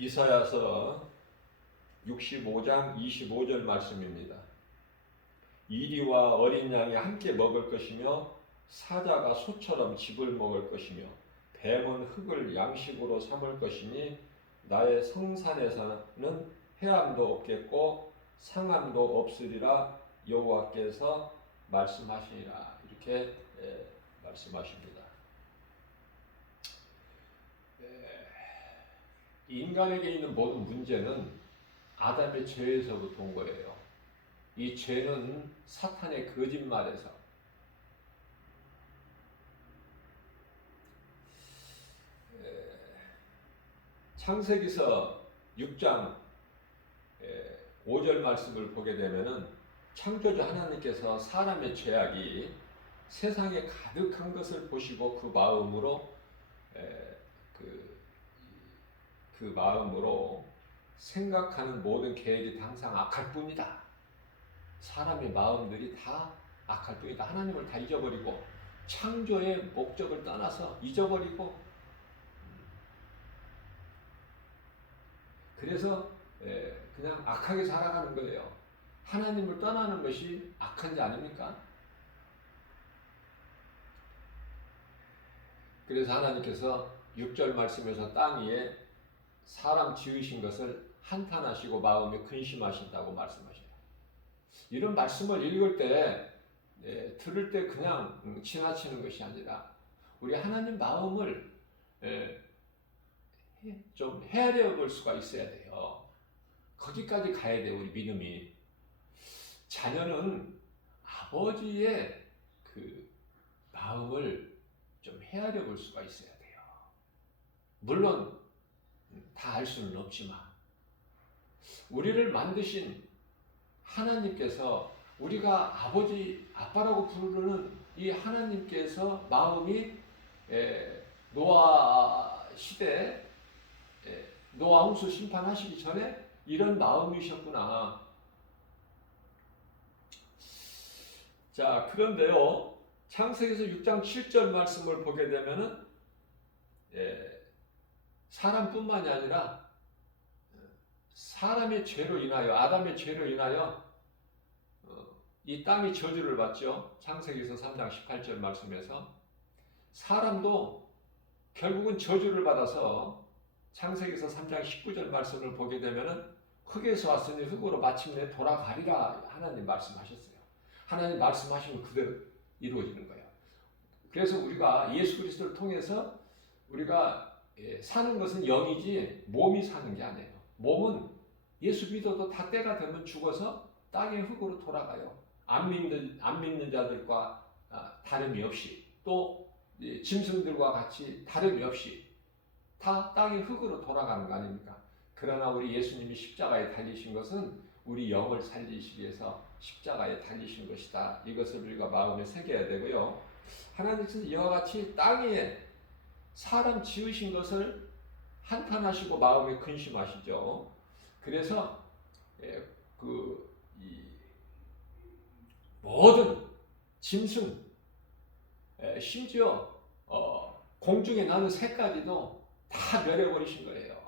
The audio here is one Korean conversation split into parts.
이사야서 65장 25절 말씀입니다. 이리와 어린 양이 함께 먹을 것이며 사자가 소처럼 짚을 먹을 것이며 뱀은 흙을 양식으로 삼을 것이니 나의 성산에서는 해함도 없겠고 상함도 없으리라 여호와께서 말씀하시니라. 이렇게 말씀하십니다. 인간에게 있는 모든 문제는 아담의 죄에서부터 온 거예요. 이 죄는 사탄의 거짓말에서 창세기서 6장 5절 말씀을 보게 되면은 창조주 하나님께서 사람의 죄악이 세상에 가득한 것을 보시고 그 마음으로 생각하는 모든 계획이 항상 악할 뿐이다. 사람의 마음들이 다 악할 뿐이다. 하나님을 다 잊어버리고 창조의 목적을 떠나서 잊어버리고 그래서 그냥 악하게 살아가는 거예요. 하나님을 떠나는 것이 악한 지 아닙니까? 그래서 하나님께서 6절 말씀에서 땅 위에 사람 지으신 것을 한탄하시고 마음에 근심하신다고 말씀하셔요. 이런 말씀을 읽을 때 들을 때 그냥 지나치는 것이 아니라 우리 하나님 마음을 좀 헤아려 볼 수가 있어야 돼요. 거기까지 가야 돼요. 우리 믿음이. 자녀는 아버지의 그 마음을 좀 헤아려 볼 수가 있어야 돼요. 물론 다 알 수는 없지만 우리를 만드신 하나님께서 우리가 아버지, 아빠라고 부르는 이 하나님께서 마음이 노아 시대 노아 홍수 심판하시기 전에 이런 마음이셨구나. 자, 그런데요, 창세기서 6장 7절 말씀을 보게 되면은 사람뿐만이 아니라 사람의 죄로 인하여, 아담의 죄로 인하여 이 땅이 저주를 받죠. 창세기서 3장 18절 말씀에서 사람도 결국은 저주를 받아서 창세기서 3장 19절 말씀을 보게 되면은 흙에서 왔으니 흙으로 마침내 돌아가리라 하나님 말씀하셨어요. 하나님 말씀하신 거 그대로 이루어지는 거예요. 그래서 우리가 예수 그리스도를 통해서 우리가 사는 것은 영이지 몸이 사는 게 아니에요. 몸은 예수 믿어도 다 때가 되면 죽어서 땅의 흙으로 돌아가요. 안 믿는 자들과 다름이 없이 또 짐승들과 같이 다름이 없이 다 땅의 흙으로 돌아가는 거 아닙니까? 그러나 우리 예수님이 십자가에 달리신 것은 우리 영을 살리시기 위해서 십자가에 달리신 것이다. 이것을 우리가 마음에 새겨야 되고요. 하나님께서 이와 같이 땅에 사람 지으신 것을 한탄하시고 마음에 근심하시죠. 그래서 모든 짐승, 심지어 공중에 나는 새까지도 다 멸해버리신 거예요.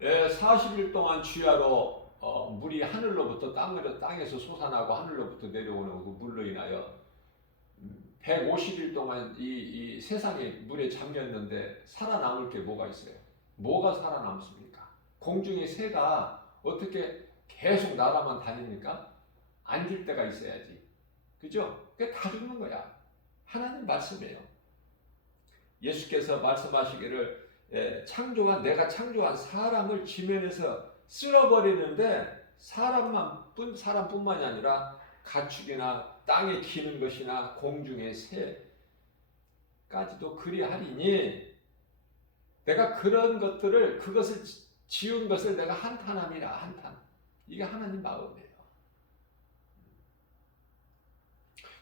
40일 동안 주야로 물이 하늘로부터 땅에서 솟아나고 하늘로부터 내려오는 그 물로 인하여 150일 동안 이 세상이 물에 잠겼는데 살아남을 게 뭐가 있어요? 뭐가 살아남습니까? 공중의 새가 어떻게 계속 날아만 다닙니까? 앉을 때가 있어야지. 그죠? 그게 다 죽는 거야. 하나님 말씀이에요. 예수께서 말씀하시기를 내가 창조한 사람을 지면에서 쓸어버리는데 사람뿐만이 아니라 가축이나 땅에 기는 것이나 공중의 새까지도 그리하리니 내가 그것을 지은 것을 내가 한탄함이라. 한탄. 이게 하나님 마음이에요.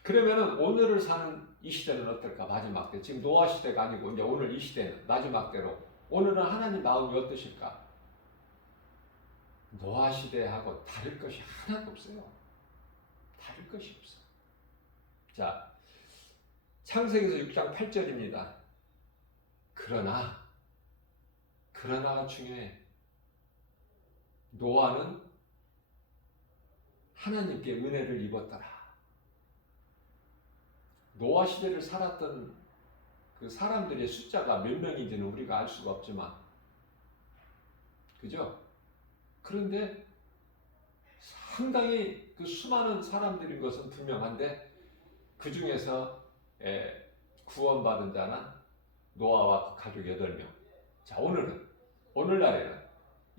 그러면은 오늘을 사는 이 시대는 어떨까? 마지막 때. 지금 노아 시대가 아니고 이제 오늘 이 시대는 마지막 때로. 오늘은 하나님 마음이 어떠실까? 노아 시대하고 다를 것이 하나도 없어요. 다를 것이 없어. 자, 창세기서 6장 8절입니다. 그러나가 중요해. 노아는 하나님께 은혜를 입었더라. 노아 시대를 살았던 그 사람들의 숫자가 몇 명인지는 우리가 알 수가 없지만, 그죠? 그런데 상당히 그 수많은 사람들인 것은 분명한데, 그 중에서 구원받은 자는 노아와 그 가족 8명. 자, 오늘날에는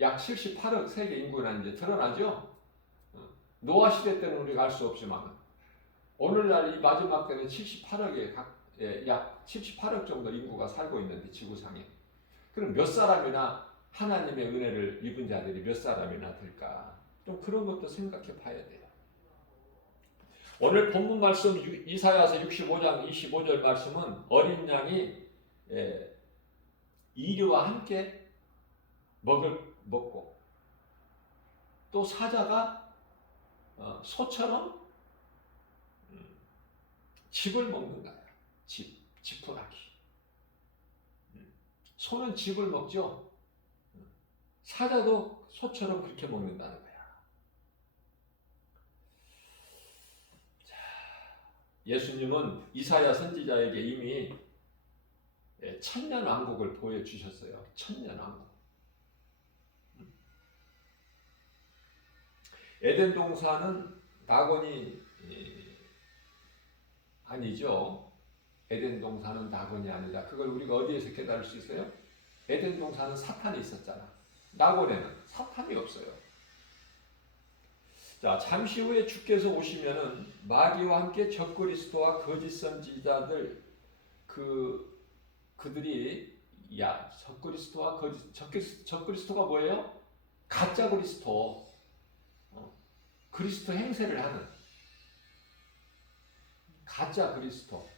약 78억 세계 인구가 이제 드러나죠? 노아 시대 때는 우리가 알 수 없지만, 오늘날 이 마지막 때는 78억의 약 78억 정도 인구가 살고 있는데, 지구상에. 그럼 몇 사람이나 하나님의 은혜를 입은 자들이 몇 사람이나 될까? 좀 그런 것도 생각해 봐야 돼요. 오늘 본문 말씀 이사야서 65장 25절 말씀은 어린 양이 이리와 함께 먹고, 또 사자가 소처럼 짚을 먹는 거야. 지푸라기. 소는 짚을 먹죠. 사자도 소처럼 그렇게 먹는다는 거야. 자, 예수님은 이사야 선지자에게 이미 천년 왕국을 보여주셨어요. 천년 왕국. 에덴 동산은 낙원이 아니죠. 에덴 동산은 낙원이 아니다. 그걸 우리가 어디에서 깨달을 수 있어요? 에덴 동산은 사탄이 있었잖아. 낙원에는 사탄이 없어요. 자, 잠시 후에 주께서 오시면은 마귀와 함께 적그리스도와 거짓 선지자들 그들이 적그리스도와 적그리스도가 뭐예요? 가짜 그리스도. 그리스도 행세를 하는 가짜 그리스도.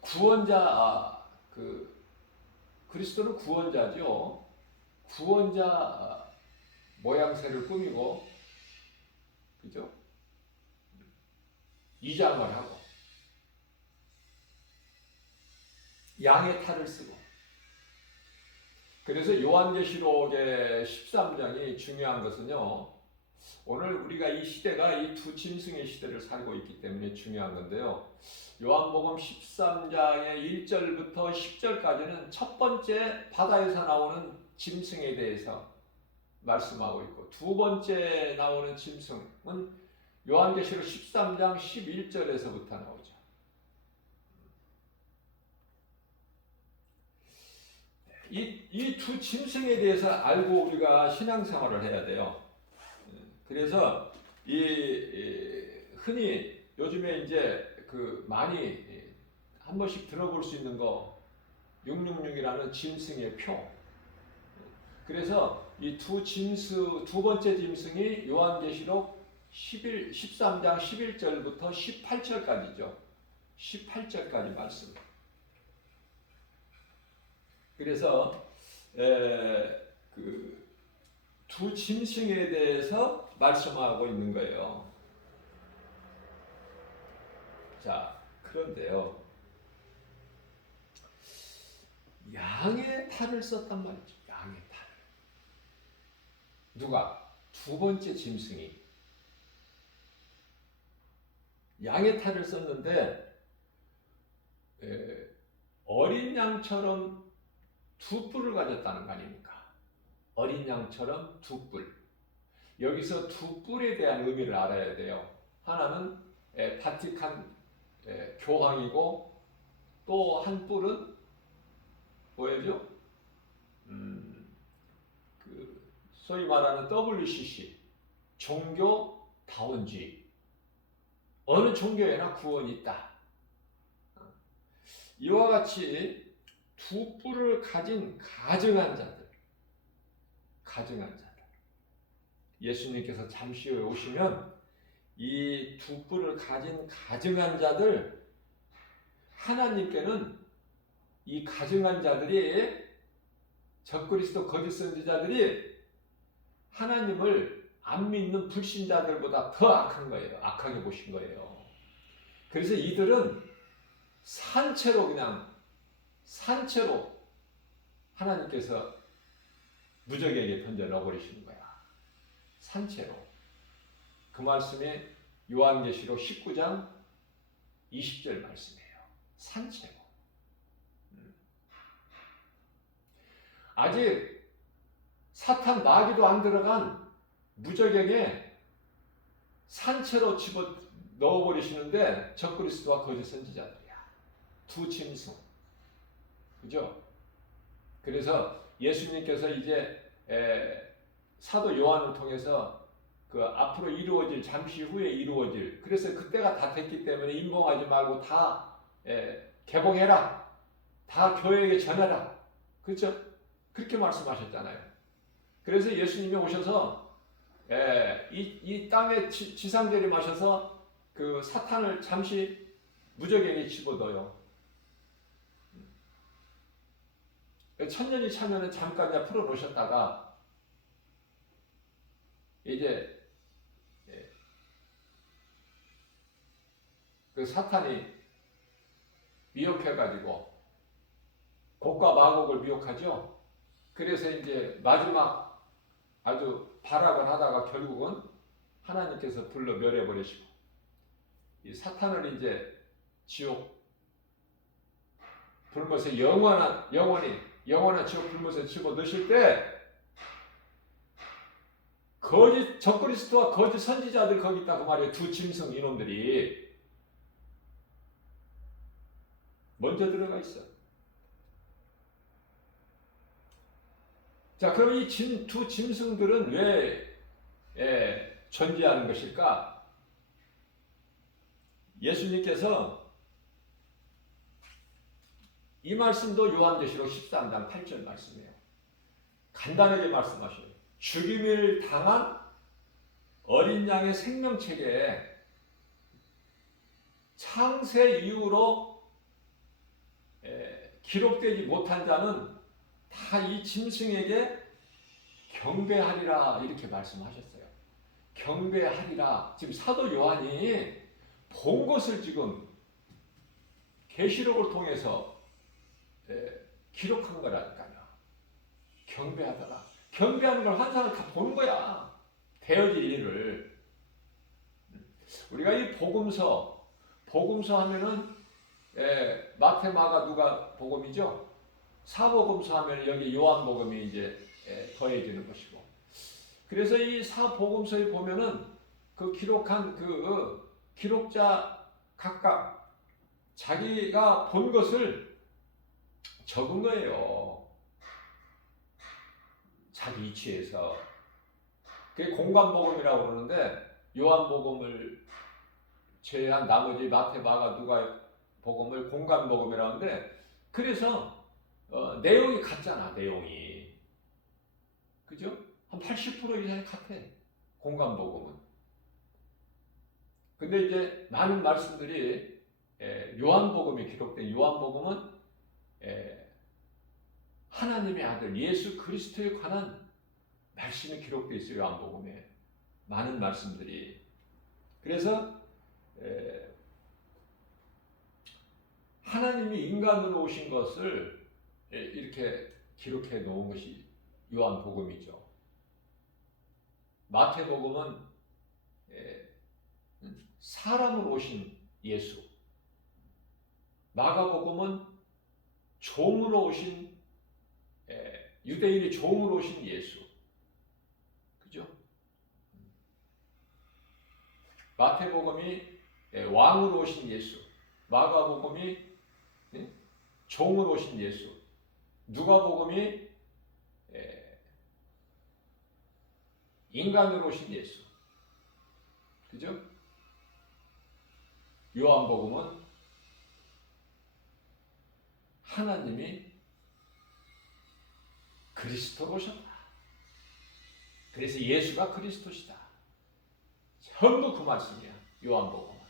구원자, 그리스도는 구원자죠. 구원자 모양새를 꾸미고, 그죠? 이장을 하고, 양의 탈을 쓰고. 그래서 요한계시록의 13장이 중요한 것은요, 오늘 우리가 이 시대가 이 두 짐승의 시대를 살고 있기 때문에 중요한 건데요. 요한복음 13장의 1절부터 10절까지는 첫 번째 바다에서 나오는 짐승에 대해서 말씀하고 있고, 두 번째 나오는 짐승은 요한계시록 13장 11절에서부터 나오죠. 이 두 짐승에 대해서 알고 우리가 신앙생활을 해야 돼요. 그래서 흔히 요즘에 이제 많이 한 번씩 들어볼 수 있는 거 666이라는 짐승의 표. 그래서 이 두 번째 짐승이 요한계시록 13장 11절부터 18절까지죠. 18절까지 말씀. 그래서 두 짐승에 대해서 말씀하고 있는 거예요. 자, 그런데요, 양의 탈을 썼단 말이죠. 양의 탈. 누가? 두 번째 짐승이 양의 탈을 썼는데, 어린 양처럼 두 뿔을 가졌다는 거 아닙니까? 어린 양처럼 두 뿔. 여기서 두 뿔에 대한 의미를 알아야 돼요. 하나는 바티칸 교황이고, 또 한 뿔은 뭐예요? 소위 말하는 WCC, 종교다원주의. 어느 종교에나 구원이 있다. 이와 같이 두 뿔을 가진 가증한 자들. 예수님께서 잠시 후에 오시면 이 두 뿔을 가진 가증한 자들, 하나님께는 이 가증한 자들이, 적그리스도 거짓 선지자들이 하나님을 안 믿는 불신자들보다 더 악한 거예요. 악하게 보신 거예요. 그래서 이들은 산채로 그냥 산채로 하나님께서 무적에게 던져 넣어버리시는 거야. 산채로. 그 말씀이 요한계시록 19장 20절 말씀이에요. 산채로. 아직 사탄 마귀도 안 들어간 무적에게 산채로 집어 넣어버리시는데 적그리스도와 거짓 선지자들이야. 두 짐승. 그죠? 그래서 예수님께서 이제 사도 요한을 통해서 그 앞으로 이루어질, 잠시 후에 이루어질, 그래서 그때가 다 됐기 때문에 임봉하지 말고 다 개봉해라. 다 교회에게 전해라. 그렇죠? 그렇게 말씀하셨잖아요. 그래서 예수님이 오셔서 이 땅에 지상재림하셔서 그 사탄을 잠시 무적에게 집어넣어요. 천년이 차면은 잠깐 풀어놓으셨다가 이제 그 사탄이 미혹해가지고 곡과 마곡을 미혹하죠. 그래서 이제 마지막 아주 발악을 하다가 결국은 하나님께서 불러 멸해버리시고 이 사탄을 이제 지옥 불못에 영원한 지옥 불못에 집어넣으실 때 거짓 적그리스도와 거짓 선지자들 거기 있다고 말이에요. 두 짐승 이놈들이 먼저 들어가 있어. 자, 그럼 이 두 짐승들은 왜 존재하는 것일까? 예수님께서 이 말씀도 요한계시록 13장 8절 말씀이에요. 간단하게 말씀하셔요. 죽임을 당한 어린 양의 생명책에 창세 이후로 기록되지 못한 자는 다 이 짐승에게 경배하리라 이렇게 말씀하셨어요. 경배하리라. 지금 사도 요한이 본 것을 지금 계시록을 통해서 기록한 거라니까요. 경배하더라. 경배하는 걸 환상을 다 보는 거야. 되어질 일을. 우리가 이 복음서 하면은 마태, 마가, 누가 복음이죠. 사복음서 하면 여기 요한복음이 이제 더해지는 것이고. 그래서 이 사복음서에 보면은 그 기록한 그 기록자 각각 자기가 본 것을 적은 거예요. 자기 이치에서. 그게 공관복음이라고 그러는데 요한복음을 제외한 나머지 마태, 마가, 누가 복음을 공관복음이라고 하는데 그래서 내용이 같잖아. 내용이. 그죠? 한 80% 이상이 같아. 공관복음은. 근데 이제 많은 말씀들이 요한복음에 기록된 요한복음은 하나님의 아들 예수 그리스도에 관한 말씀이 기록되어 있어요. 요한복음에 많은 말씀들이. 그래서 하나님이 인간으로 오신 것을 이렇게 기록해 놓은 것이 요한복음이죠. 마태복음은 사람으로 오신 예수, 마가복음은 종으로 오신 유대인의 종으로 오신 예수. 그죠? 마태복음이 왕으로 오신 예수, 마가복음이 종으로 오신 예수, 누가복음이 인간으로 오신 예수. 그죠? 요한복음은 하나님이 그리스도로 오셨다. 그래서 예수가 그리스도시다. 전부 그 말씀이야. 요한복음은.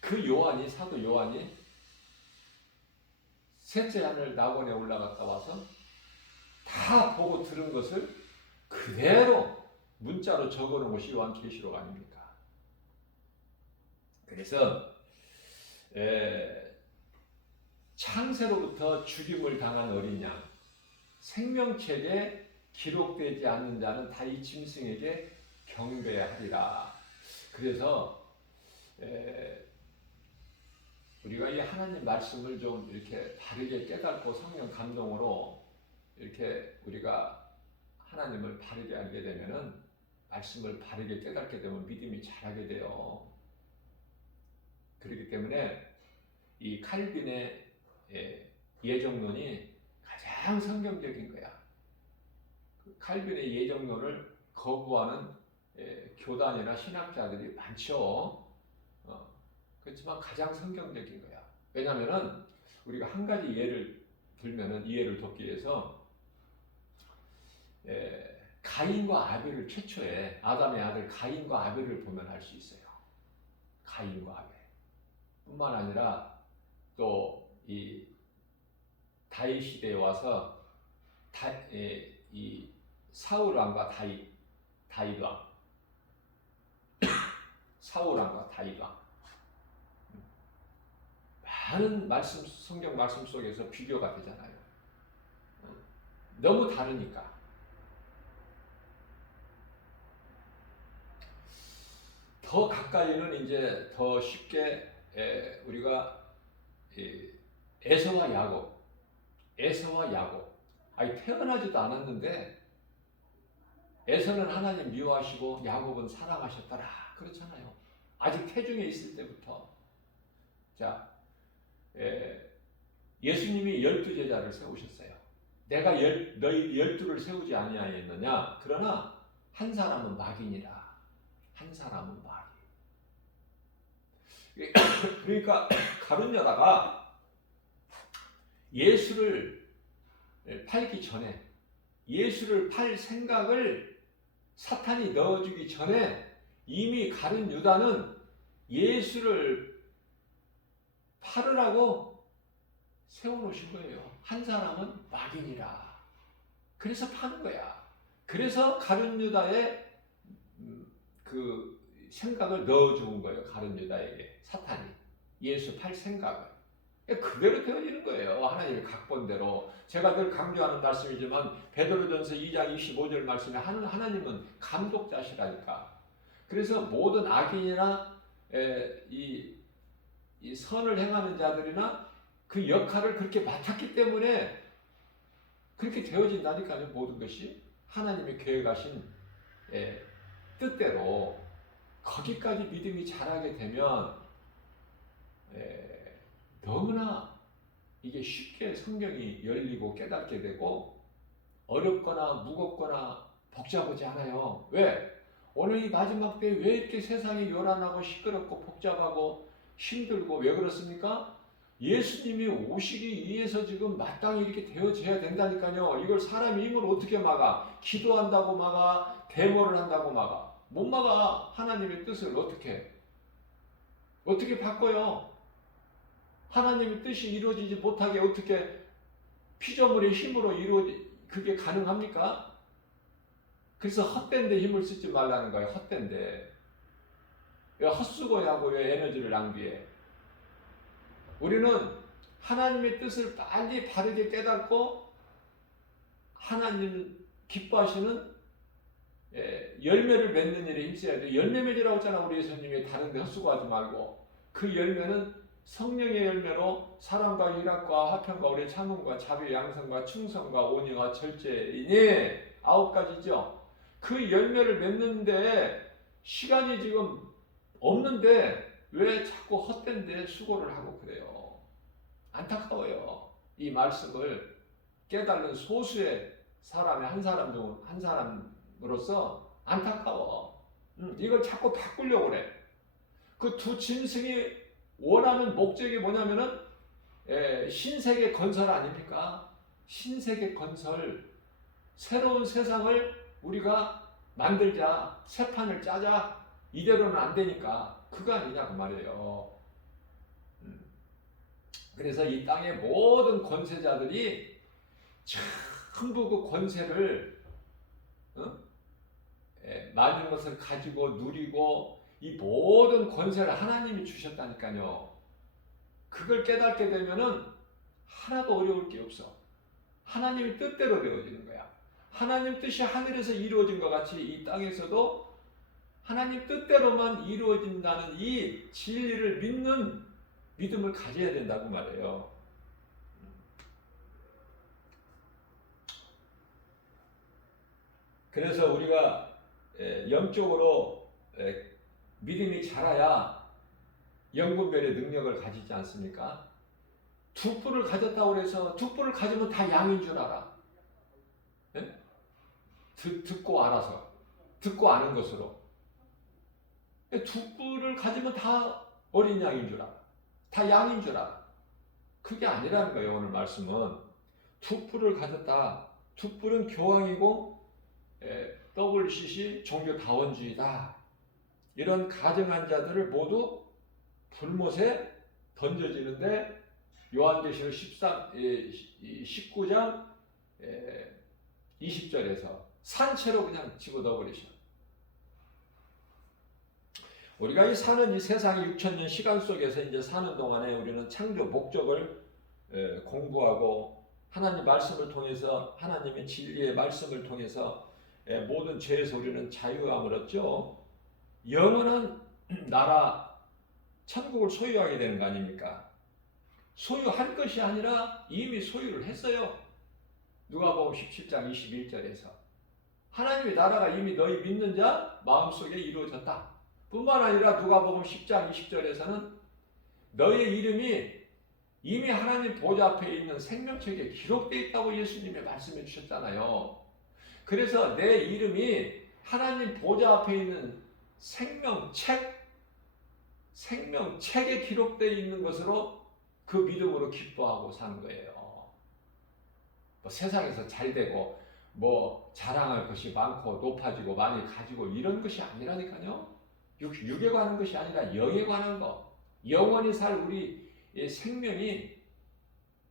그 요한이, 사도 요한이 셋째 하늘 낙원에 올라갔다 와서 다 보고 들은 것을 그대로 문자로 적어놓은 것이 요한계시록 아닙니까? 그래서 창세로부터 죽임을 당한 어린 양, 생명책에 기록되지 않는 자는 다 이 짐승에게 경배하리라. 그래서 우리가 이 하나님 말씀을 좀 이렇게 바르게 깨닫고 성령 감동으로 이렇게 우리가 하나님을 바르게 알게 되면은, 말씀을 바르게 깨닫게 되면 믿음이 자라게 돼요. 그렇기 때문에 이 칼빈의 예정론이 가장 성경적인 거야. 칼빈의 예정론을 거부하는 교단이나 신학자들이 많죠. 그렇지만 가장 성경적인 거야. 왜냐하면은 우리가 한 가지 예를 들면은 이해를 돕기 위해서 가인과 아벨을, 최초에 아담의 아들 가인과 아벨을 보면 알 수 있어요. 가인과 아벨 뿐만 아니라 또 이 다윗 시대에 와서 이 사울 왕과 다윗 왕, 사울 왕과 다윗 왕, 많은 말씀, 성경 말씀 속에서 비교가 되잖아요. 너무 다르니까. 더 가까이는 이제 더 쉽게 우리가 에서와 야곱. 아니, 태어나지도 않았는데 에서는 하나님 미워하시고 야곱은 사랑하셨더라, 그렇잖아요. 아직 태중에 있을 때부터. 자, 예수님이 12제자를 세우셨어요. 내가 너희 12를 세우지 아니하였느냐? 그러나 한 사람은 막인이라. 한 사람은 막인. 그러니까 가룟 여다가 예수를 팔기 전에, 예수를 팔 생각을 사탄이 넣어주기 전에 이미 가룟 유다는 예수를 팔으라고 세워놓으신 거예요. 한 사람은 막인이라. 그래서 파는 거야. 그래서 가룟 유다의 그 생각을 넣어준 거예요. 가룟 유다에게 사탄이 예수 팔 생각을. 그대로 되어지는 거예요. 하나님의 각본대로. 제가 늘 강조하는 말씀이지만 베드로전서 2장 25절 말씀에 하나님은 감독자시라니까. 그래서 모든 악인이나 이 선을 행하는 자들이나 그 역할을 그렇게 맡았기 때문에 그렇게 되어진다니까요. 모든 것이 하나님의 계획하신 뜻대로. 거기까지 믿음이 자라게 되면 너무나 이게 쉽게 성경이 열리고 깨닫게 되고, 어렵거나 무겁거나 복잡하지 않아요. 왜? 오늘 이 마지막 때 왜 이렇게 세상이 요란하고 시끄럽고 복잡하고 힘들고, 왜 그렇습니까? 예수님이 오시기 위해서 지금 마땅히 이렇게 되어져야 된다니까요. 이걸 사람의 힘으로 어떻게 막아? 기도한다고 막아? 데모를 한다고 막아? 못 막아. 하나님의 뜻을 어떻게 바꿔요? 하나님의 뜻이 이루어지지 못하게 어떻게 피조물의 힘으로 그게 가능합니까? 그래서 헛된 데 힘을 쓰지 말라는 거예요. 헛된 데. 왜 헛수고하고 왜 에너지를 낭비해? 우리는 하나님의 뜻을 빨리 바르게 깨닫고 하나님 기뻐하시는 열매를 맺는 일에 힘써야 돼. 열매 맺으라고 했잖아. 우리 예수님이. 다른 데 헛수고하지 말고. 그 열매는 성령의 열매로 사랑과 희락과 화평과 오래 참음과 자비 양성과 충성과 온유와 절제이니 9가지죠. 그 열매를 맺는데 시간이 지금 없는데 왜 자꾸 헛된데 수고를 하고 그래요? 안타까워요. 이 말씀을 깨달은 소수의 사람의 한 사람으로서 안타까워. 이걸 자꾸 바꾸려고 그래. 그 두 짐승이 원하는 목적이 뭐냐면은 신세계 건설 아닙니까? 신세계 건설, 새로운 세상을 우리가 만들자, 새 판을 짜자. 이대로는 안 되니까 그거 아니냐고 말이에요. 그래서 이 땅의 모든 권세자들이 전부 그 권세를 많은 것을 가지고 누리고 이 모든 권세를 하나님이 주셨다니까요. 그걸 깨닫게 되면은 하나도 어려울 게 없어. 하나님의 뜻대로 되어지는 거야. 하나님 뜻이 하늘에서 이루어진 것 같이 이 땅에서도 하나님 뜻대로만 이루어진다는 이 진리를 믿는 믿음을 가져야 된다고 말해요. 그래서 우리가 영적으로 믿음이 자라야 영분별의 능력을 가지지 않습니까? 두 뿔을 가졌다고 해서 두 뿔을 가지면 다 양인 줄 알아. 네? 듣고 알아서. 듣고 아는 것으로. 두 뿔을 가지면 다 어린 양인 줄 알아. 다 양인 줄 알아. 그게 아니라는 거예요. 오늘 말씀은. 두 뿔을 가졌다. 두 뿔은 교황이고 WCC 종교다원주의다. 이런 가정한 자들을 모두 불못에 던져지는데 요한계시록 19장 20절에서 산채로 그냥 집어넣어 버리셔. 우리가 사는 이 세상의 6천년 시간 속에서 이제 사는 동안에 우리는 창조 목적을 공부하고 하나님 말씀을 통해서 하나님의 진리의 말씀을 통해서 모든 죄에서 우리는 자유함을 얻죠. 영원한 나라 천국을 소유하게 되는 거 아닙니까? 소유할 것이 아니라 이미 소유를 했어요. 누가복음 17장 21절에서 하나님의 나라가 이미 너희 믿는 자 마음속에 이루어졌다. 뿐만 아니라 누가복음 10장 20절에서는 너희의 이름이 이미 하나님 보좌 앞에 있는 생명책에 기록되어 있다고 예수님이 말씀해 주셨잖아요. 그래서 내 이름이 하나님 보좌 앞에 있는 생명책에 기록되어 있는 것으로 그 믿음으로 기뻐하고 사는 거예요. 뭐 세상에서 잘 되고 뭐 자랑할 것이 많고 높아지고 많이 가지고 이런 것이 아니라니까요. 육에 관한 것이 아니라 영에 관한 것. 영원히 살 우리 생명이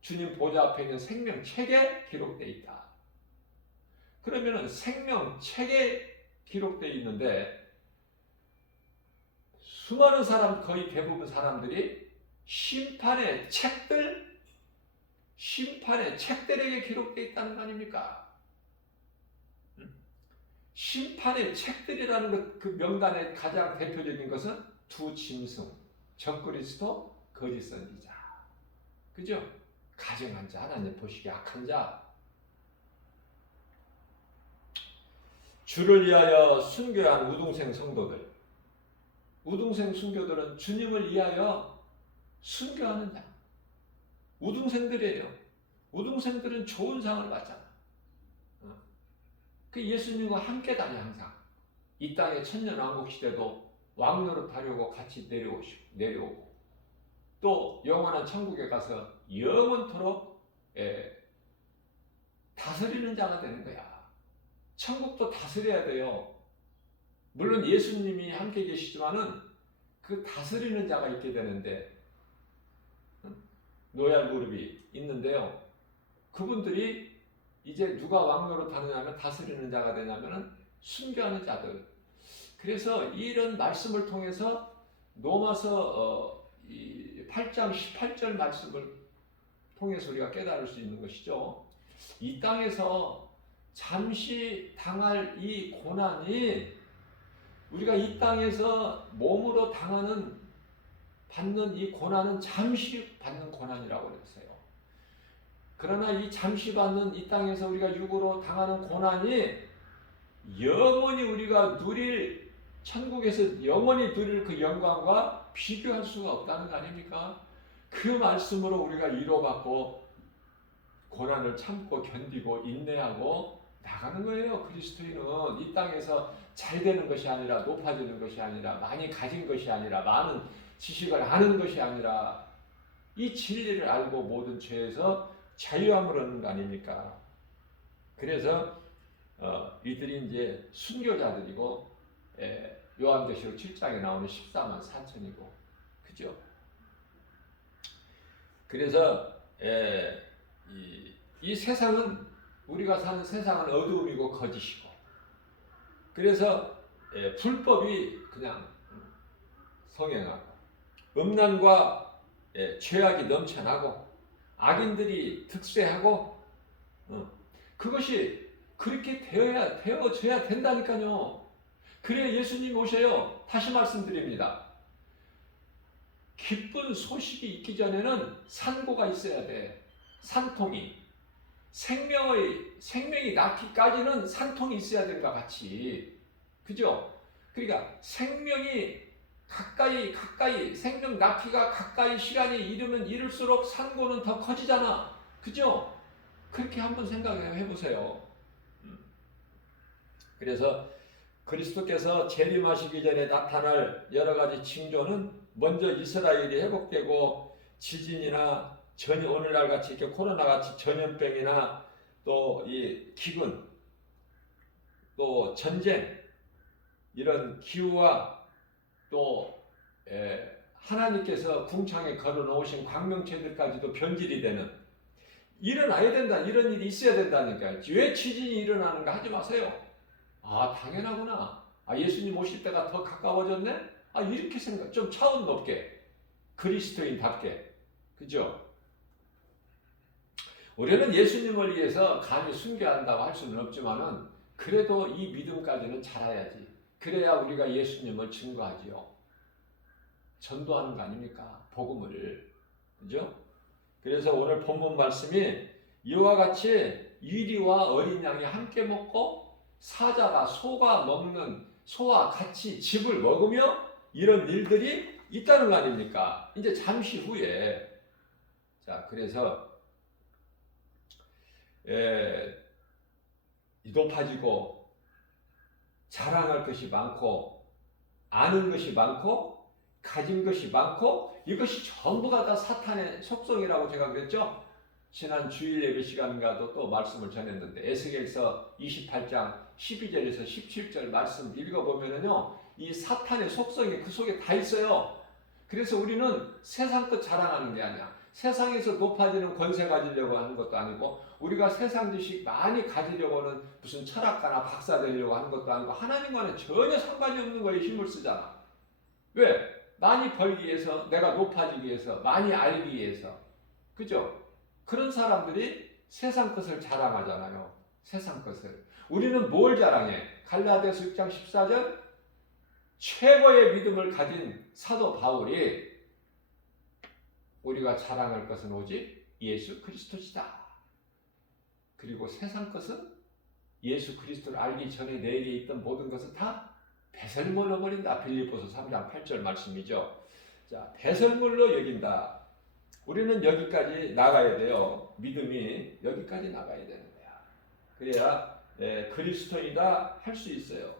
주님 보좌 앞에 있는 생명책에 기록되어 있다. 그러면은 생명책에 기록되어 있는데 수많은 사람, 거의 대부분 사람들이 심판의 책들에게 기록되어 있다는 거 아닙니까? 심판의 책들이라는 그 명단의 가장 대표적인 것은 두 짐승, 적그리스도, 거짓 선지자. 그죠? 가증한 자, 하나님 보시기에 악한 자. 주를 위하여 순교한 우등생 성도들. 우등생 순교들은 주님을 위하여 순교하는 자. 우등생들이에요. 우등생들은 좋은 상을 받잖아. 그 예수님과 함께 다녀 항상. 이 땅의 천년왕국 시대도 왕노릇 하려고 같이 내려오고 또 영원한 천국에 가서 영원토록 다스리는 자가 되는 거야. 천국도 다스려야 돼요. 물론 예수님이 함께 계시지만은 그 다스리는 자가 있게 되는데 노얄 무릎이 있는데요. 그분들이 이제 누가 왕노릇 하느냐면 다스리는 자가 되냐면은 순교하는 자들. 그래서 이런 말씀을 통해서 로마서 8장 18절 말씀을 통해서 우리가 깨달을 수 있는 것이죠. 이 땅에서 잠시 당할 이 고난이 우리가 이 땅에서 몸으로 받는 이 고난은 잠시 받는 고난이라고 그랬어요. 그러나 이 잠시 받는 이 땅에서 우리가 육으로 당하는 고난이 영원히 우리가 누릴 천국에서 영원히 누릴 그 영광과 비교할 수가 없다는 거 아닙니까? 그 말씀으로 우리가 위로받고 고난을 참고 견디고 인내하고 나가는 거예요. 그리스도인은 이 땅에서 잘 되는 것이 아니라 높아지는 것이 아니라 많이 가진 것이 아니라 많은 지식을 아는 것이 아니라 이 진리를 알고 모든 죄에서 자유함을 얻는 거 아닙니까? 그래서 이들이 이제 순교자들이고 요한계시록 7장에 나오는 14만 4천이고 그죠? 그래서 이 세상은 우리가 사는 세상은 어두움이고 거짓이고 그래서 불법이 그냥 성행하고 음란과 죄악이 넘쳐나고 악인들이 득세하고 그것이 그렇게 되어져야 된다니까요. 그래야 예수님 오셔요. 다시 말씀드립니다. 기쁜 소식이 있기 전에는 산고가 있어야 돼. 산통이. 생명이 낳기까지는 산통이 있어야 된다 같이. 그죠? 그러니까 생명이 가까이 생명 낳기가 가까이 시간이 이르면 이를수록 산고는 더 커지잖아. 그죠? 그렇게 한번 생각해 보세요. 그래서 그리스도께서 재림하시기 전에 나타날 여러 가지 징조는 먼저 이스라엘이 회복되고 지진이나 오늘날 같이 이렇게 코로나 같이 전염병이나 또 이 기근 또 전쟁 이런 기후와 또 하나님께서 궁창에 걸어놓으신 광명체들까지도 변질이 되는 일어나야 된다. 이런 일이 있어야 된다니까요. 왜 지진이 일어나는가 하지 마세요. 아 당연하구나. 아 예수님 오실 때가 더 가까워졌네. 아 이렇게 생각 좀 차원 높게 그리스도인답게 그죠? 우리는 예수님을 위해서 감히 숨겨야 한다고 할 수는 없지만은 그래도 이 믿음까지는 자라야지. 그래야 우리가 예수님을 증거하지요. 전도하는 거 아닙니까? 복음을. 그죠? 그래서 오늘 본문 말씀이 이와 같이 유리와 어린 양이 함께 먹고 사자가 소와 같이 즙을 먹으며 이런 일들이 있다는 거 아닙니까? 이제 잠시 후에 자 그래서 높아지고 자랑할 것이 많고 아는 것이 많고 가진 것이 많고 이것이 전부가 다 사탄의 속성이라고 제가 그랬죠. 지난 주일 예배 시간과도 또 말씀을 전했는데 에스겔서 28장 12절에서 17절 말씀 읽어보면요 이 사탄의 속성이 그 속에 다 있어요. 그래서 우리는 세상 것 자랑하는 게 아니야. 세상에서 높아지는 권세 가지려고 하는 것도 아니고 우리가 세상 지식 많이 가지려고는 무슨 철학가나 박사 되려고 하는 것도 아니고 하나님과는 전혀 상관이 없는 거에 힘을 쓰잖아. 왜? 많이 벌기 위해서, 내가 높아지기 위해서, 많이 알기 위해서. 그죠? 그런 사람들이 세상 것을 자랑하잖아요. 세상 것을. 우리는 뭘 자랑해? 갈라디아서 6장 14절 최고의 믿음을 가진 사도 바울이 우리가 자랑할 것은 오직 예수 그리스도시다. 그리고 세상 것은 예수 그리스도를 알기 전에 내게 있던 모든 것은 다 배설물로 버린다. 빌립보서 3장 8절 말씀이죠. 자, 배설물로 여긴다. 우리는 여기까지 나가야 돼요. 믿음이 여기까지 나가야 되는 거야. 그래야 그리스도이다 할 수 있어요.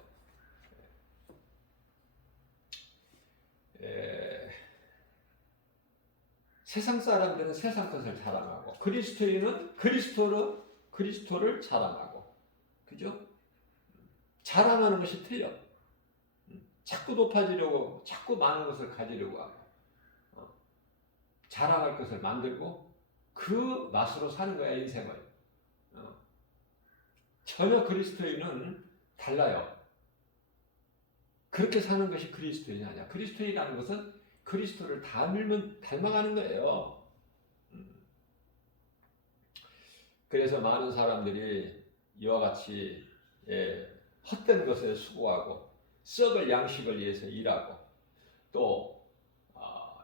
세상 사람들은 세상 것을 자랑하고 그리스도인은 그리스도를 자랑하고 그죠? 자랑하는 것이 틀려. 자꾸 높아지려고 자꾸 많은 것을 가지려고 하고 자랑할 것을 만들고 그 맛으로 사는 거야 인생을. 전혀 그리스도인은 달라요. 그렇게 사는 것이 그리스도인이 아니야. 그리스도인이라는 것은 그리스도를 닮아가는 거예요. 그래서 많은 사람들이 이와 같이 헛된 것에 수고하고 썩을 양식을 위해서 일하고 또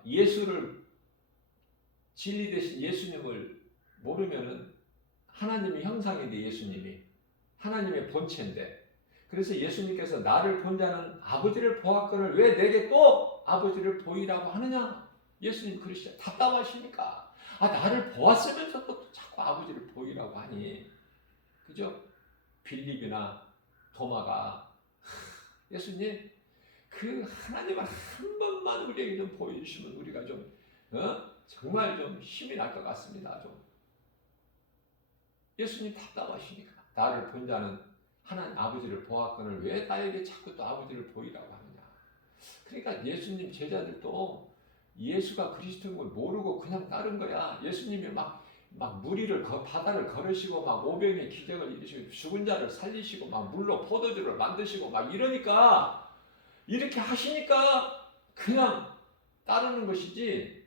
예수를 진리 대신 예수님을 모르면은 하나님의 형상인데 예수님이 하나님의 본체인데 그래서 예수님께서 나를 본 자는 아버지를 보았거늘 왜 내게 또 아버지를 보이라고 하느냐? 예수님 그러시죠. 답답하십니까? 나를 보았으면서도 자꾸 아버지를 보이라고 하니 그죠? 빌립이나 도마가 예수님 그 하나님을 한 번만 우리에게 좀 보여주시면 우리가 좀 정말 좀 힘이 날 것 같습니다. 좀 예수님 답답하시니까 나를 본 자는 하나님 아버지를 보았거늘 왜 나에게 자꾸 또 아버지를 보이라고 하느냐. 그러니까 예수님 제자들도 예수가 그리스도인 걸 모르고 그냥 따른 거야. 예수님이 막 무리를 바다를 걸으시고 막 오병의 기적을 이루시고 죽은 자를 살리시고 막 물로 포도주를 만드시고 막 이러니까 이렇게 하시니까 그냥 따르는 것이지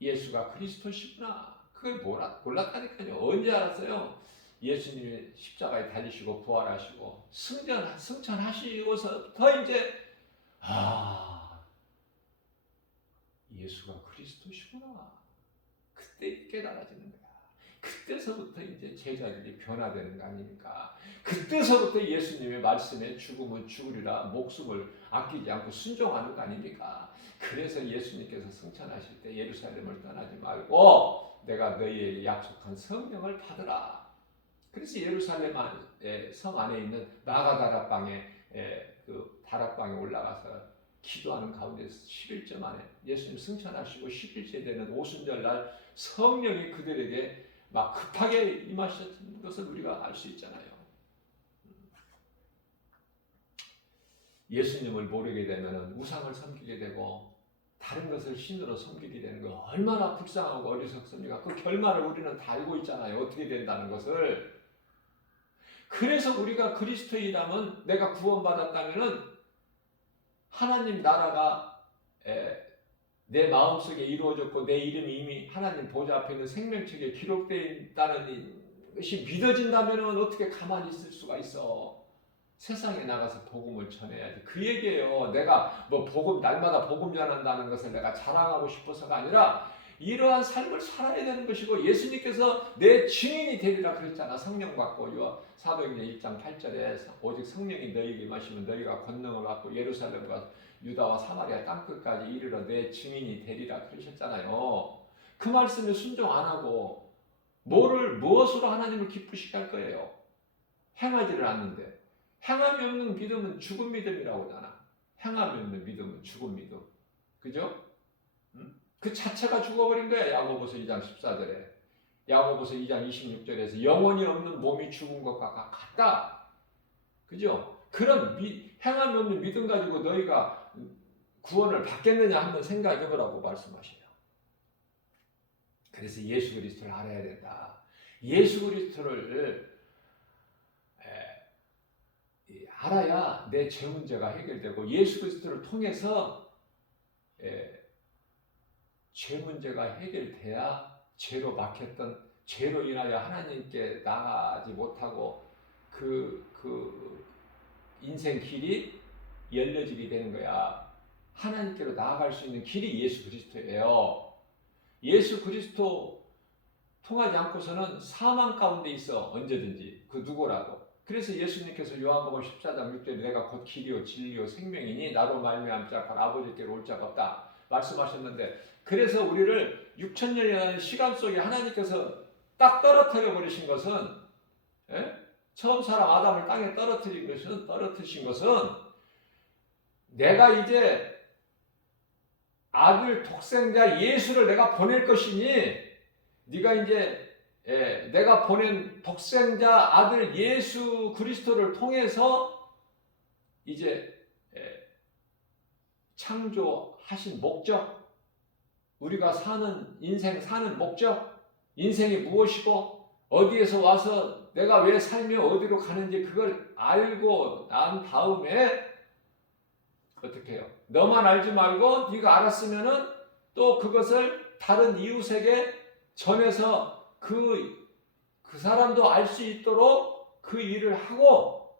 예수가 그리스도시구나 그걸 몰랐다니까요. 언제 알았어요? 예수님이 십자가에 달리시고 부활하시고 승천하시고서부터 이제 예수가 그리스도시구나 그때 깨달아지는 거야. 그때서부터 이제 제자들이 변화되는 거 아닙니까? 그때서부터 예수님의 말씀에 죽으면 죽으리라 목숨을 아끼지 않고 순종하는 거 아닙니까? 그래서 예수님께서 승천하실 때 예루살렘을 떠나지 말고 내가 너희에게 약속한 성령을 받으라. 그래서 예루살렘 성 안에 있는 마가다락방에 그 다락방에 올라가서 기도하는 가운데 11절 만에 예수님 승천하시고 11째 되는 오순절 날 성령이 그들에게 막 급하게 임하셨던 것을 우리가 알 수 있잖아요. 예수님을 모르게 되면 우상을 섬기게 되고 다른 것을 신으로 섬기게 되는 거 얼마나 불쌍하고 어리석습니까? 그 결말을 우리는 다 알고 있잖아요. 어떻게 된다는 것을. 그래서 우리가 그리스도인이라면 내가 구원받았다면은 하나님 나라가 내 마음속에 이루어졌고 내 이름이 이미 하나님 보좌 앞에 있는 생명책에 기록되어 있다는 것이 믿어진다면 어떻게 가만히 있을 수가 있어. 세상에 나가서 복음을 전해야지. 그 얘기예요. 내가 뭐 복음 날마다 복음 전한다는 것을 내가 자랑하고 싶어서가 아니라 이러한 삶을 살아야 되는 것이고 예수님께서 내 증인이 되리라 그랬잖아. 성령 받고 사도행전 1장 8절에 오직 성령이 너희에게 임하시면 너희가 권능을 받고 예루살렘과 유다와 사마리아 땅끝까지 이르러 내 증인이 되리라 그러셨잖아요. 그 말씀에 순종 안 하고 무엇으로 하나님을 기쁘시게 할 거예요? 행하지를 않는데. 행함이 없는 믿음은 죽은 믿음이라고 하잖아. 행함이 없는 믿음은 죽은 믿음. 그죠? 그 자체가 죽어버린 거야. 야고보서 2장 14절에. 야고보서 2장 26절에서 영혼이 없는 몸이 죽은 것과 같다. 그죠? 그런 행함이 없는 믿음 가지고 너희가 구원을 받겠느냐 한번 생각해보라고 말씀하셔요. 그래서 예수 그리스도를 알아야 된다. 예수 그리스도를 알아야 내 죄 문제가 해결되고 예수 그리스도를 통해서 죄 문제가 해결돼야 죄로 막혔던 죄로 인하여 하나님께 나가지 못하고 그 인생 길이 열려지게 되는 거야. 하나님께로 나아갈 수 있는 길이 예수 그리스도예요. 예수 그리스도 통하지 않고서는 사망 가운데 있어. 언제든지 그 누구라도. 그래서 예수님께서 요한복음 14장 6절에 내가 곧 길이요 진리요 생명이니 나로 말미암지 않고 아버지께로 올 자가 없다 말씀하셨는데, 그래서 우리를 6,000년이라는 시간 속에 하나님께서 딱 떨어뜨려 버리신 것은 처음 사람 아담을 땅에 떨어뜨리신 것은 내가 이제 아들 독생자 예수를 내가 보낼 것이니 네가 이제 내가 보낸 독생자 아들 예수 그리스도를 통해서 이제 창조하신 목적, 우리가 인생 사는 목적, 인생이 무엇이고 어디에서 와서 내가 왜 살며 어디로 가는지 그걸 알고 난 다음에 어떻게 해요? 너만 알지 말고 네가 알았으면은 또 그것을 다른 이웃에게 전해서 그 사람도 알 수 있도록 그 일을 하고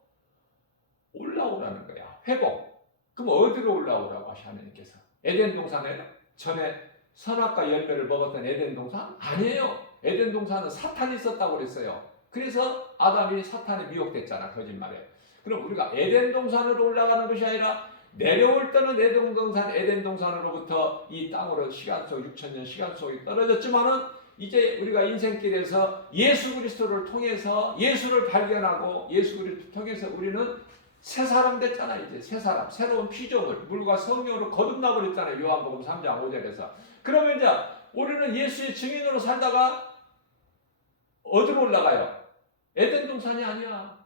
올라오라는 거야. 회복. 그럼 어디로 올라오라고 하셔 하나님께서? 에덴 동산에 전에 선악과 열매를 먹었던 에덴 동산? 아니에요. 에덴 동산은 사탄이 있었다고 그랬어요. 그래서 아담이 사탄에 미혹됐잖아. 거짓말에. 그럼 우리가 에덴 동산으로 올라가는 것이 아니라 내려올 때는 에덴 동산으로부터 이 땅으로 시간 속 6,000년 시간 속에 떨어졌지만은 이제 우리가 인생길에서 예수 그리스도를 통해서 예수를 발견하고 예수 그리스도를 통해서 우리는 새 사람 됐잖아. 이제 새 사람, 새로운 피조물, 물과 성령으로 거듭나 버렸잖아요. 요한복음 3장 5절에서. 그러면 이제 우리는 예수의 증인으로 살다가 어디로 올라가요? 에덴 동산이 아니야.